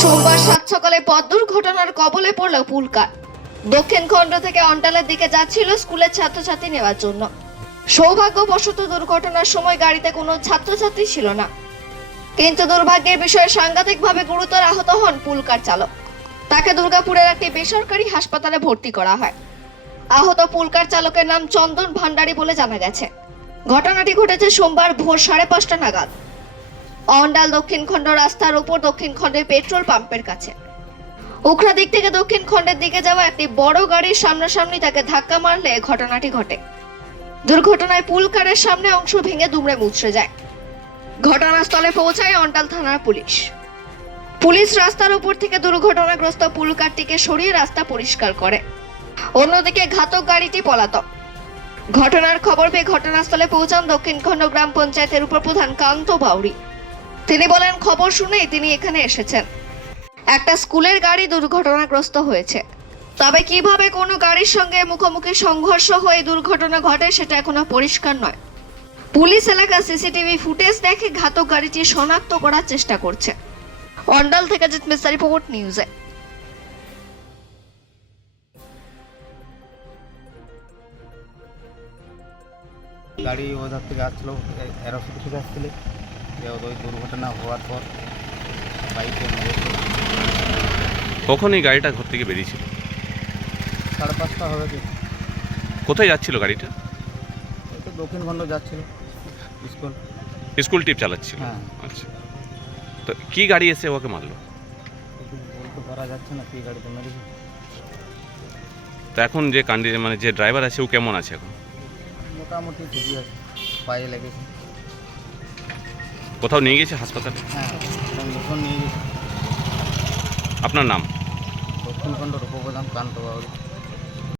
সোমবার সাত সকালে পথ দুর্ঘটনার কবলে পড়ল পুলকার। দক্ষিণ খণ্ড থেকে অন্টালের দিকে যাচ্ছিল স্কুলের ছাত্রছাত্রী নেওয়ার জন্য। সৌভাগ্যবশত দুর্ঘটনার সময় গাড়িতে কোনো ছাত্রছাত্রী ছিল না। কিন্তু দুর্ভাগ্যের বিষয়ে সাংঘাতিকভাবে গুরুতর আহত হন পুলকার চালক। তাকে দুর্গাপুরের একটি বেসরকারি হাসপাতালে ভর্তি করা হয়। আহত পুলকার চালকের নাম চন্দন ভান্ডারী বলে জানা গেছে। ঘটনাটি ঘটেছে সোমবার ভোর সাড়ে পাঁচটা নাগাদ। অন্ডাল দক্ষিণ খণ্ড রাস্তার উপর দক্ষিণ খণ্ডের পেট্রোল পাম্পের কাছে। উখরা দিক থেকে দক্ষিণ খণ্ডের দিকে যাওয়া একটি বড় গাড়ির সামনাসামনি তাকে ধাক্কা মারলে ঘটনাটি ঘটে। দুর্ঘটনায় পুলকারের সামনে অংশ ভেঙে দুমড়ে মুচড়ে যায়। ঘটনাস্থলে পৌঁছায় অন্ডাল থানার পুলিশ। পুলিশ রাস্তার উপর থেকে দুর্ঘটনাগ্রস্ত পুলকারটিকে সরিয়ে রাস্তা পরিষ্কার করে। অন্যদিকে ঘাতক গাড়িটি পলাতক। ঘটনার খবর পেয়ে ঘটনাস্থলে পৌঁছান দক্ষিণখণ্ড গ্রাম পঞ্চায়েতের উপপ্রধান কান্ত বাউরি। তিনি বলেন, খবর শুনেই তিনি এখানে এসেছেন। একটা স্কুলের গাড়ি দুর্ঘটনাগ্রস্ত হয়েছে। তবে কীভাবে কোনো গাড়ির সঙ্গে মুখোমুখি সংঘর্ষ হয়ে দুর্ঘটনা ঘটে সেটা এখনও পরিষ্কার নয়। পুলিশ এলাকা সিসিটিভি ফুটেজ দেখে ঘাতক গাড়িটি শনাক্ত করার চেষ্টা করছে। অন্ডাল থেকে জিতমিস রিপোর্ট, নিউজে। গাড়ি ওধার থেকে আসছিল এরোসিটি থেকে আসছিলে। ওই দুর্ঘটনা হওয়ার পর বাইকে কখন এই গাড়িটা ঘর থেকে বেরিয়েছিল? সাড়ে পাঁচটা হবে কি? কোথায় যাচ্ছিল গাড়িটা? তো দক্ষিণ খণ্ড যাচ্ছিল। স্কুল। স্কুল টিপ চালাচ্ছিল? হ্যাঁ। আচ্ছা। তো কি গাড়ি এসে ওকে মারলো? বলতে পারা যাচ্ছে না কি গাড়িতে মেরেছে। তো এখন যে কান্ডি মানে যে ড্রাইভার আছে ও কেমন আছে এখন? মোটামুটি ঠিকই আছে। পায়ে লেগেছে। কোথাও নিয়ে গেছে হাসপাতালে? হ্যাঁ যখন নিয়ে গেছে। আপনার নাম? দক্ষিণখণ্ড উপপ্রধান কান্ত